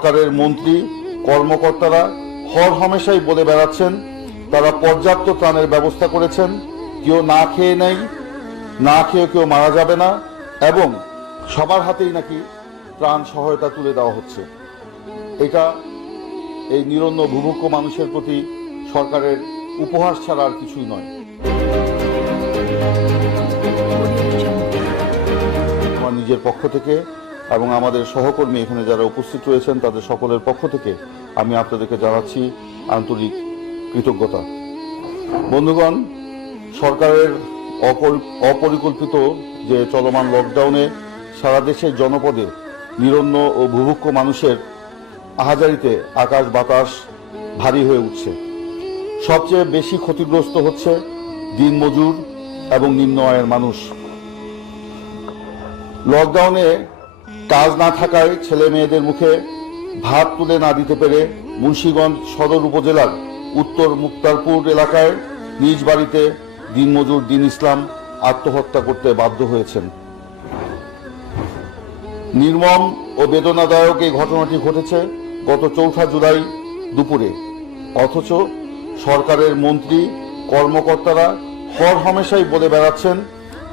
সরকারের মন্ত্রী কর্মকর্তারা হরহামেশাই বলে বেড়াচ্ছেন তারা পর্যাপ্ত ত্রাণের ব্যবস্থা করেছেন, কেউ না খেয়ে নেই, না খেয়ে কেউ মারা যাবে না, এবং সবার হাতেই নাকি ত্রাণ সহায়তা তুলে দেওয়া হচ্ছে। এটা এই নিরন্ন ভূভুক্ষ মানুষের প্রতি সরকারের উপহাস ছাড়া আর কিছুই নয়। আমার নিজের পক্ষ থেকে এবং আমাদের সহকর্মী এখানে যারা উপস্থিত রয়েছেন তাদের সকলের পক্ষ থেকে আমি আপনাদেরকে জানাচ্ছি আন্তরিক কৃতজ্ঞতা। বন্ধুগণ, সরকারের অপরিকল্পিত যে চলমান লকডাউনে সারা দেশের জনপদে নিরন্ন ও ভূভুক্ষ মানুষের আহাজারিতে আকাশ বাতাস ভারী হয়ে উঠছে। সবচেয়ে বেশি ক্ষতিগ্রস্ত হচ্ছে দিনমজুর এবং নিম্ন আয়ের মানুষ। লকডাউনে কাজ না থাকায় ছেলে মেয়েদের মুখে ভাত তুলে না দিতে পেরে মুন্সিগঞ্জ সদর উপজেলার উত্তর মুক্তারপুর এলাকায় নিজ বাড়িতে দিনমজুর দিন ইসলাম আত্মহত্যা করতে বাধ্য হয়েছেন। নির্মম ও বেদনাদায়ক এই ঘটনাটি ঘটেছে গত 4 জুলাই দুপুরে, অথচ সরকারের মন্ত্রী কর্মকর্তারা হরহামেশাই বলে বেড়াচ্ছেন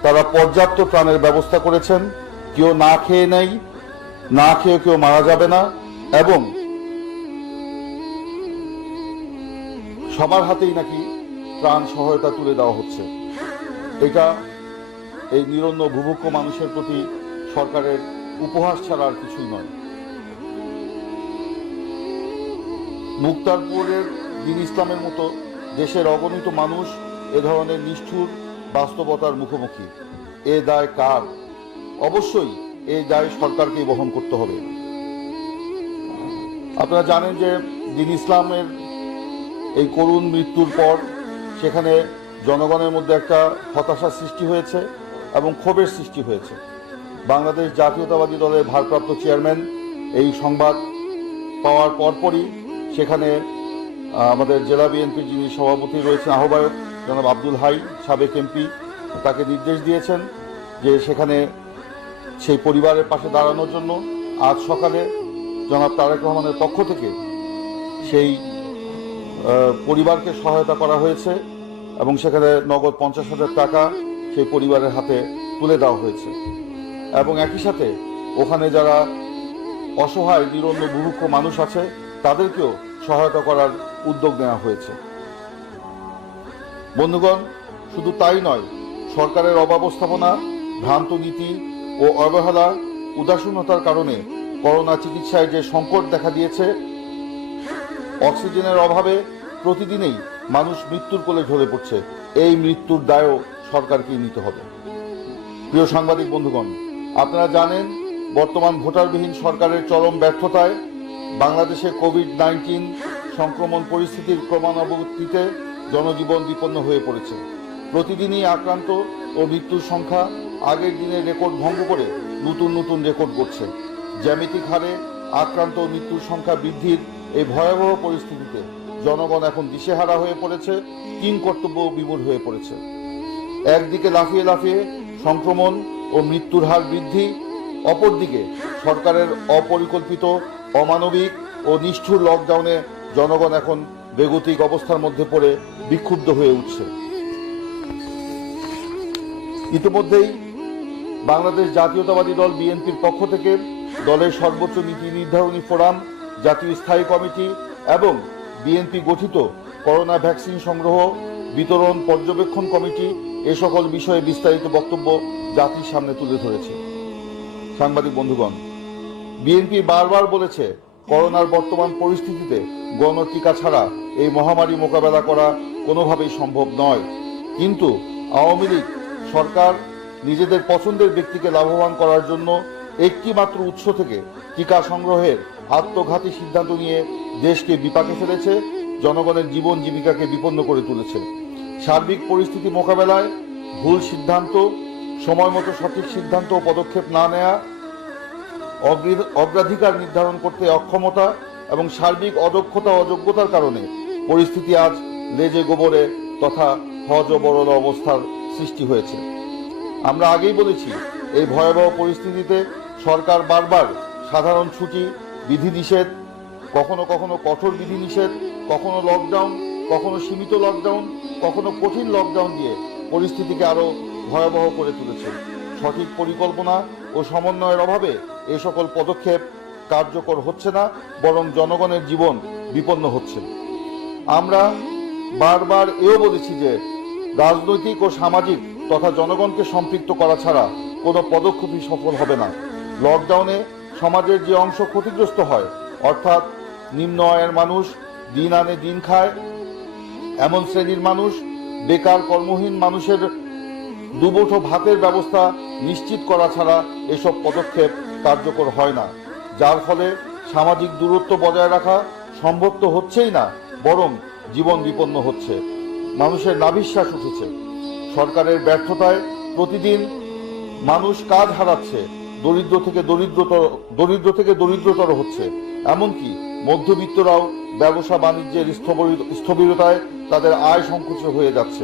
তারা পর্যাপ্ত ত্রাণের ব্যবস্থা করেছেন, কেউ না খেয়ে নেই, না খেয়ে কেউ মারা যাবে না, এবং সবার হাতেই নাকি ত্রাণ সহায়তা তুলে দেওয়া হচ্ছে। এটা এই নিরন্ন ভূভুক্ষ মানুষের প্রতি সরকারের উপহাস ছাড়া আর কিছুই নয়। মুক্তারপুরের দিন ইসলামের মতো দেশের অগণিত মানুষ এ ধরনের নিষ্ঠুর বাস্তবতার মুখোমুখি। এ দায় কার? অবশ্যই এই দায় সরকারকেই বহন করতে হবে। আপনারা জানেন যে দিন ইসলামের এই করুণ মৃত্যুর পর সেখানে জনগণের মধ্যে একটা হতাশা সৃষ্টি হয়েছে এবং ক্ষোভের সৃষ্টি হয়েছে। বাংলাদেশ জাতীয়তাবাদী দলের ভারপ্রাপ্ত চেয়ারম্যান এই সংবাদ পাওয়ার পরপরই সেখানে আমাদের জেলা বিএনপির যিনি সভাপতি রয়েছেন, আহ্বায়ক জনাব আব্দুল হাই, সাবেক এমপি, তাকে নির্দেশ দিয়েছেন যে সেখানে সেই পরিবারের পাশে দাঁড়ানোর জন্য আজ সকালে জনাব তারেক রহমানের পক্ষ থেকে সেই পরিবারকে সহায়তা করা হয়েছে এবং সেখানে নগদ 50,000 টাকা সেই পরিবারের হাতে তুলে দেওয়া হয়েছে। এবং একই সাথে ওখানে যারা অসহায় নিরন্ন ভূভুক্ষ মানুষ আছে তাদেরকেও সহায়তা করার উদ্যোগ নেওয়া হয়েছে। বন্ধুগণ, শুধু তাই নয়, সরকারের অব্যবস্থাপনা, ভ্রান্ত নীতি ও অবহেলা, উদাসীনতার কারণে করোনা চিকিৎসায় যে সংকট দেখা দিয়েছে, অক্সিজেনের অভাবে প্রতিদিনই মানুষ মৃত্যুর কোলে ঢলে পড়ছে। এই মৃত্যুর দায়ও সরকারকেই নিতে হবে। প্রিয় সাংবাদিক বন্ধুগণ, আপনারা জানেন বর্তমান ভোটারবিহীন সরকারের চরম ব্যর্থতায় বাংলাদেশে কোভিড-19 সংক্রমণ পরিস্থিতির ক্রমানুবর্তিতে জনজীবন বিপন্ন হয়ে পড়েছে। প্রতিদিনই আক্রান্ত ও মৃত্যুর সংখ্যা আগের দিনের রেকর্ড ভঙ্গ করে নতুন নতুন রেকর্ড করছে। জ্যামিতিক হারে আক্রান্ত ও মৃত্যুর সংখ্যা বৃদ্ধির এই ভয়াবহ পরিস্থিতিতে জনগণ এখন দিশেহারা হয়ে পড়েছে, কিংকর্তব্য বিমূঢ় হয়ে পড়েছে। একদিকে লাফিয়ে লাফিয়ে সংক্রমণ ও মৃত্যুর হার বৃদ্ধি, অপরদিকে সরকারের অপরিকল্পিত, অমানবিক ও নিষ্ঠুর লকডাউনে জনগণ এখন বেগতিক অবস্থার মধ্যে পড়ে বিক্ষুব্ধ হয়ে উঠছে। ইতিমধ্যেই বাংলাদেশ জাতীয়তাবাদী দল বিএনপির পক্ষ থেকে দলের সর্বোচ্চ নীতি নির্ধারণী ফোরাম, জাতীয় স্থায়ী কমিটি এবং বিএনপি গঠিত করোনা ভ্যাকসিন সংগ্রহ, বিতরণ পর্যবেক্ষণ কমিটি এ সকল বিষয়ে বিস্তারিত বক্তব্য জাতির সামনে তুলে ধরেছে। সাংবাদিক বন্ধুগণ, বিএনপি বারবার বলেছে করোনার বর্তমান পরিস্থিতিতে গণটিকা ছাড়া এই মহামারী মোকাবেলা করা কোনোভাবেই সম্ভব নয়। কিন্তু আওয়ামী লীগ সরকার নিজেদের পছন্দের ব্যক্তিকে লাভবান করার জন্য একটি মাত্র উৎস থেকে টিকা সংগ্রহের আত্মঘাতী সিদ্ধান্ত নিয়ে দেশকে বিপাকে ফেলেছে, জনগণের জীবন জীবিকাকে বিপন্ন করে তুলেছে। সার্বিক পরিস্থিতি মোকাবেলায় ভুল সিদ্ধান্ত, সময় মতো সঠিক সিদ্ধান্ত ও পদক্ষেপ না নেওয়া, অগ্রাধিকার নির্ধারণ করতে অক্ষমতা এবং সার্বিক অদক্ষতা অযোগ্যতার কারণে পরিস্থিতি আজ লেজে গোবরে তথা হযবরল অবস্থার সৃষ্টি হয়েছে। আমরা আগেই বলেছি এই ভয়াবহ পরিস্থিতিতে সরকার বারবার সাধারণ ছুটি, বিধিনিষেধ, কখনো কখনো কঠোর বিধিনিষেধ, কখনো লকডাউন, কখনো সীমিত লকডাউন, কখনো কঠিন লকডাউন দিয়ে পরিস্থিতিকে আরো ভয়াবহ করে তুলেছে। সঠিক পরিকল্পনা ও সমন্বয়ের অভাবে এ সকল পদক্ষেপ কার্যকর হচ্ছে না, বরং জনগণের জীবন বিপন্ন হচ্ছে। আমরা বারবার এও বলেছি যে রাজনৈতিক ও সামাজিক তথা জনগণকে সম্পৃক্ত করা ছাড়া কোনো পদক্ষেপই সফল হবে না। লকডাউনে সমাজের যে অংশ ক্ষতিগ্রস্ত হয়, অর্থাৎ নিম্ন আয়ের মানুষ, দিন আনে দিন খায় এমন শ্রেণীর মানুষ, বেকার কর্মহীন মানুষের দুমুঠো ভাতের ব্যবস্থা নিশ্চিত করা ছাড়া এসব পদক্ষেপ কার্যকর হয় না, যার ফলে সামাজিক দূরত্ব বজায় রাখা সম্ভব তো হচ্ছেই না, বরং জীবন বিপন্ন হচ্ছে। মানুষের নাভিশ্বাস উঠেছে। সরকারের ব্যর্থতায় প্রতিদিন মানুষ কাজ হারাচ্ছে, দরিদ্র থেকে দরিদ্রতর হচ্ছে। এমনকি মধ্যবিত্তরাও ব্যবসা বাণিজ্যের স্থবিরতায় তাদের আয় সংকুচিত হয়ে যাচ্ছে।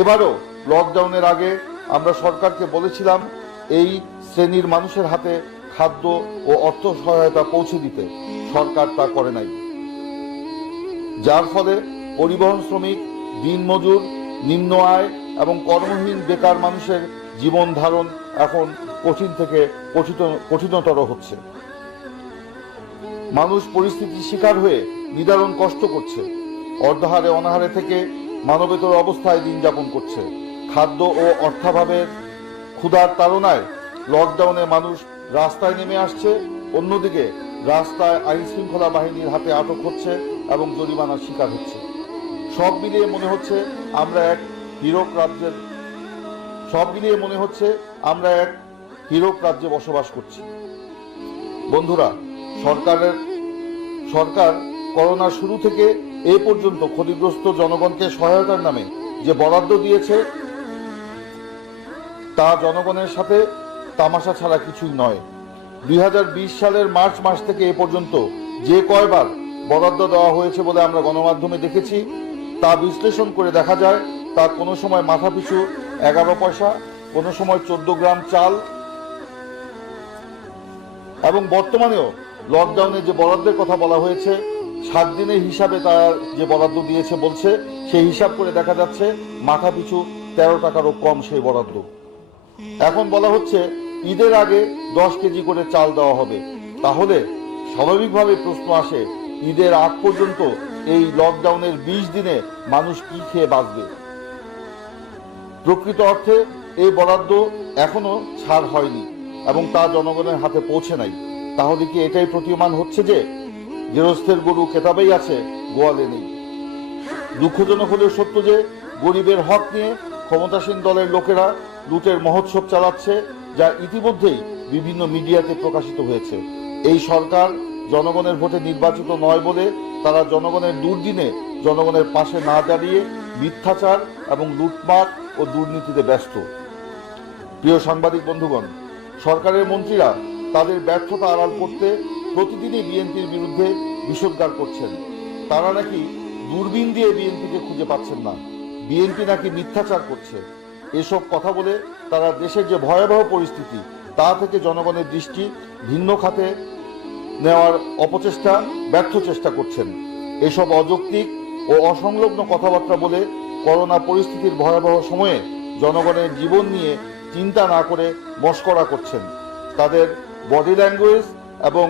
এবারও লকডাউনের আগে আমরা সরকারকে বলেছিলাম এই শ্রেণীর মানুষের হাতে খাদ্য ও অর্থ সহায়তা পৌঁছে দিতে। সরকার তা করে নাই, যার ফলে পরিবহন শ্রমিক, দিনমজুর, নিম্ন আয় এবং কর্মহীন বেকার মানুষের জীবন ধারণ এখন কঠিন থেকে কঠিনতর হচ্ছে। মানুষ পরিস্থিতির শিকার হয়ে নিদারুণ কষ্ট করছে। অর্ধাহারে অনাহারে থেকে মানবেতর অবস্থায় দিন যাপন করছে। খাদ্য ও অর্থাভাবের ক্ষুধার তাড়নায় লকডাউনে মানুষ রাস্তায় নেমে আসছে, অন্যদিকে রাস্তায় আইন শৃঙ্খলা বাহিনীর হাতে আটক হচ্ছে এবং জরিমানার শিকার হচ্ছে। সব মিলিয়ে মনে হচ্ছে আমরা এক হীরক রাজ্যে বসবাস করছি। বন্ধুরা, সরকার করোনার শুরু থেকে এ পর্যন্ত ক্ষতিগ্রস্ত জনগণকে সহায়তার নামে যে বরাদ্দ দিয়েছে তা জনগণের সাথে তামাশা ছাড়া কিছুই নয়। 2020 সালের মার্চ মাস থেকে এ পর্যন্ত যে কয়বার বরাদ্দ দেওয়া হয়েছে বলে আমরা গণমাধ্যমে দেখেছি, তা বিশ্লেষণ করে দেখা যায় তা কোনো সময় মাথাপিছু 11 পয়সা, কোনো সময় 14 গ্রাম চাল, এবং বর্তমানেও লকডাউনে যে বরাদ্দের কথা বলা হয়েছে 7 দিনের হিসাবে তারা যে বরাদ্দ দিয়েছে বলছে, সেই হিসাব করে দেখা যাচ্ছে মাথাপিছু 13 টাকারও কম সেই বরাদ্দ। এখন বলা হচ্ছে ঈদের আগে 10 কেজি করে চাল দেওয়া হবে। তাহলে স্বাভাবিকভাবে প্রশ্ন আসে, ঈদের আগ পর্যন্ত এই লকডাউনের 20 দিনে মানুষ কি খেয়ে বাঁচবে? প্রকৃত অর্থে এই বরাদ্দ এখনো ছাড় হয়নি এবং তা জনগণের হাতে পৌঁছে নাই। তাহলে কি এটাই প্রতীয়মান হচ্ছে যে গৃহস্থের গরু কেতাবেই আছে, গোয়ালে নেই? দুঃখজনক হলেও সত্য যে গরিবের হক নিয়ে ক্ষমতাসীন দলের লোকেরা লুটের মহোৎসব চালাচ্ছে, যা ইতিমধ্যেই বিভিন্ন মিডিয়াতে প্রকাশিত হয়েছে। এই সরকার জনগণের ভোটে নির্বাচিত নয় বলে তারা জনগণের দুর্দিনে জনগণের পাশে না দাঁড়িয়ে মিথ্যাচার এবং লুটপাট ও দুর্নীতিতে ব্যস্ত। প্রিয় সাংবাদিক বন্ধুগণ, সরকারের মন্ত্রীরা তাদের ব্যর্থতা আড়াল করতে প্রতিদিনই বিএনপির বিরুদ্ধে বিষোদ্গার করছেন। তারা নাকি দূরবীন দিয়ে বিএনপিকে খুঁজে পাচ্ছেন না, বিএনপি নাকি মিথ্যাচার করছে। এসব কথা বলে তারা দেশের যে ভয়াবহ পরিস্থিতি তা থেকে জনগণের দৃষ্টি ভিন্ন খাতে নেওয়ার ব্যর্থ চেষ্টা করছেন। এসব অযৌক্তিক ও অসংলগ্ন কথাবার্তা বলে করোনা পরিস্থিতির ভয়াবহ সময়ে জনগণের জীবন নিয়ে চিন্তা না করে মশকরা করছেন। তাদের বডি ল্যাঙ্গুয়েজ এবং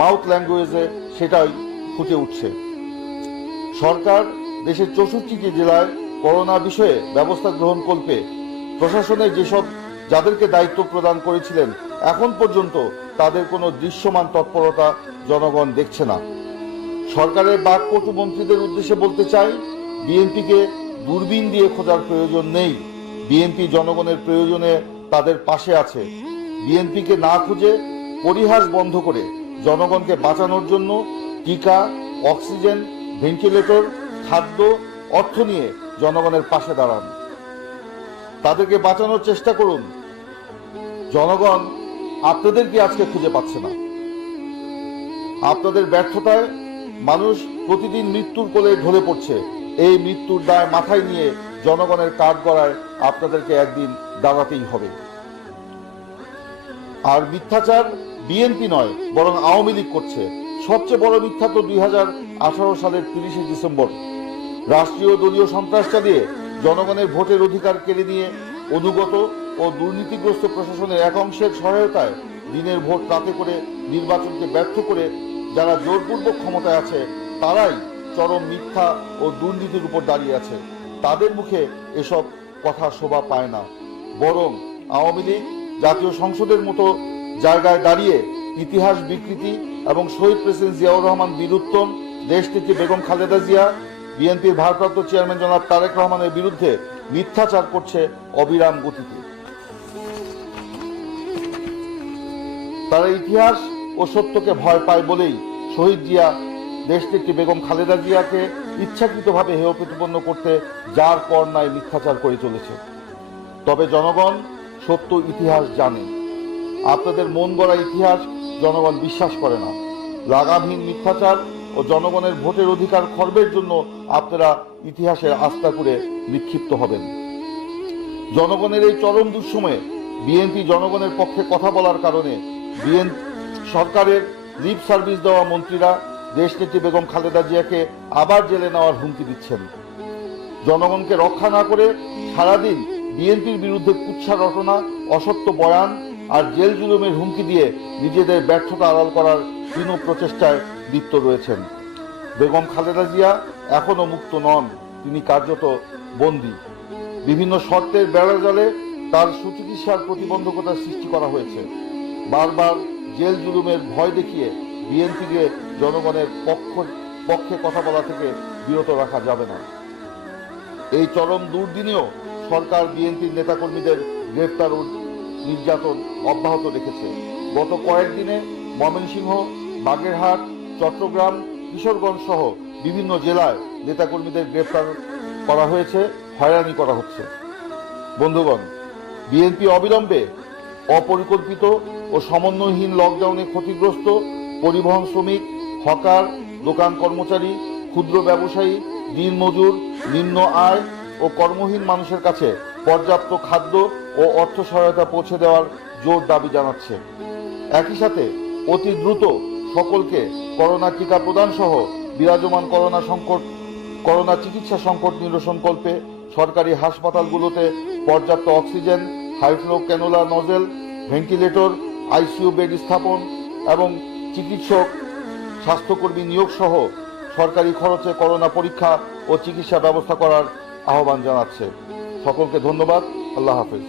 মাউথ ল্যাঙ্গুয়েজে সেটাই ফুটে উঠছে। সরকার দেশের 64টি জেলায় করোনা বিষয়ে ব্যবস্থা গ্রহণ করবে। প্রশাসনের যাদেরকে দায়িত্ব প্রদান করেছিলেন, এখন পর্যন্ত তাদের কোনো দৃশ্যমান তৎপরতা জনগণ দেখছে না। সরকারের বাকপটু মন্ত্রীদের উদ্দেশ্যে বলতে চাই, বিএনপিকে দূরবীন দিয়ে খোঁজার প্রয়োজন নেই। বিএনপি জনগণের প্রয়োজনে তাদের পাশে আছে। বিএনপিকে না খুঁজে পরিহাস বন্ধ করে জনগণকে বাঁচানোর জন্য টিকা, অক্সিজেন, ভেন্টিলেটর, খাদ্য, অর্থ নিয়ে জনগণের পাশে দাঁড়ান। তাদেরকে বাঁচানোর চেষ্টা করুন। জনগণ আপনাদেরকে আজকে খুঁজে পাচ্ছে না। আপনাদের ব্যর্থতায় মানুষ প্রতিদিন মৃত্যুর কোলে ঢলে পড়ছে। এই মৃত্যুর দায় মাথায় নিয়ে জনগণের কাঠগড়ায় আপনাদেরকে একদিন দাঁড়াতেই হবে। আর মিথ্যাচার বিএনপি নয় বরং আওয়ামী লীগ করছে। সবচেয়ে বড় মিথ্যা তো 2018 সালের 30 ডিসেম্বর রাষ্ট্রীয় দলীয় সন্ত্রাস চালিয়ে জনগণের ভোটের অধিকার কেড়ে নিয়ে অনুগত ও দুর্নীতিগ্রস্ত প্রশাসনের এক অংশের সহায়তায় দিনের ভোট রাতে করে নির্বাচনকে ব্যর্থ করে যারা জোরপূর্বক ক্ষমতায় আছে তারাই চরম মিথ্যা ও দুর্নীতির উপর দাঁড়িয়ে আছে। তাদের মুখে এসব কথা শোভা পায় না, বরং আওয়ামী লীগ জাতীয় সংসদের মতো জায়গায় দাঁড়িয়ে ইতিহাস বিকৃতি এবং শহীদ প্রেসিডেন্ট জিয়াউর রহমান বীর উত্তম, দেশনেত্রী বেগম খালেদা জিয়া, বিএনপির ভারপ্রাপ্ত চেয়ারম্যান জনাব তারেক রহমানের বিরুদ্ধে মিথ্যাচার করছে অবিরাম গতিতে। তারা ইতিহাস ও সত্যকে ভয় পায় বলেই শহীদ জিয়া, দেশনেত্রী বেগম খালেদা জিয়াকে ইচ্ছাকৃতভাবে হেয় প্রতিপন্ন করতে যার পর নাই মিথ্যাচার করে চলেছে। তবে জনগণ সত্য ইতিহাস জানে। আপনাদের মন গড়া ইতিহাস জনগণ বিশ্বাস করে না। লাগামহীন মিথ্যাচার ও জনগণের ভোটের অধিকার খর্বের জন্য আপনারা ইতিহাসের আস্থা করে নিক্ষিপ্ত হবেন। জনগণের এই চরম দুঃসময়ে বিএনপি জনগণের পক্ষে কথা বলার কারণে সরকারের লিপ সার্ভিস দেওয়া মন্ত্রীরা দেশনেত্রী বেগম খালেদা জিয়াকে আবার জেলে নেওয়ার হুমকি দিচ্ছেন। জনগণকে রক্ষা না করে সারাদিন বিএনপির বিরুদ্ধে কুৎসা রটনা, অসত্য বয়ান আর জেল জুলুমের হুমকি দিয়ে নিজেদের ব্যর্থতা আড়াল করার দৃঢ় প্রচেষ্টায় লিপ্ত রয়েছেন। বেগম খালেদা জিয়া এখনো মুক্ত নন, তিনি কার্যত বন্দী। বিভিন্ন শর্তের বেড়াজালে তার সুচিকিৎসার প্রতিবন্ধকতা সৃষ্টি করা হয়েছে। বারবার জেল জুলুমের ভয় দেখিয়ে বিএনপিকে জনগণের পক্ষে কথা বলা থেকে বিরত রাখা যাবে না। এই চরম দুর্দিনেও সরকার বিএনপির নেতাকর্মীদের গ্রেফতার ও নির্যাতন অব্যাহত রেখেছে। গত কয়েকদিনে ময়মনসিংহ, বাগেরহাট, চট্টগ্রাম, কিশোরগঞ্জ সহ বিভিন্ন জেলায় নেতাকর্মীদের গ্রেফতার করা হয়েছে, হয়রানি করা হচ্ছে। বন্ধুগণ, বিএনপি অবিলম্বে অপরিকল্পিত ও সমন্বয়হীন লকডাউনে ক্ষতিগ্রস্ত পরিবহন শ্রমিক, হকার, দোকান কর্মচারী, ক্ষুদ্র ব্যবসায়ী, দিনমজুর, নিম্ন আয় ও কর্মহীন মানুষের কাছে পর্যাপ্ত খাদ্য ও অর্থ সহায়তা পৌঁছে দেওয়ার জোর দাবি জানাচ্ছে। একই সাথে অতি দ্রুত সকলকে করোনা টিকা প্রদান সহ বিরাজমান করোনা চিকিৎসা সংকট নিরসনকল্পে সরকারি হাসপাতালগুলোতে পর্যাপ্ত oxygen, high flow canola nozzle, ventilator, ICU bed স্থাপন এবং চিকিৎসক, স্বাস্থ্যকর্মী নিয়োগ সহ সরকারি খরচে করোনা পরীক্ষা ও চিকিৎসা ব্যবস্থা করার আহ্বান জানাচ্ছে। সকলকে ধন্যবাদ। আল্লাহ হাফেজ।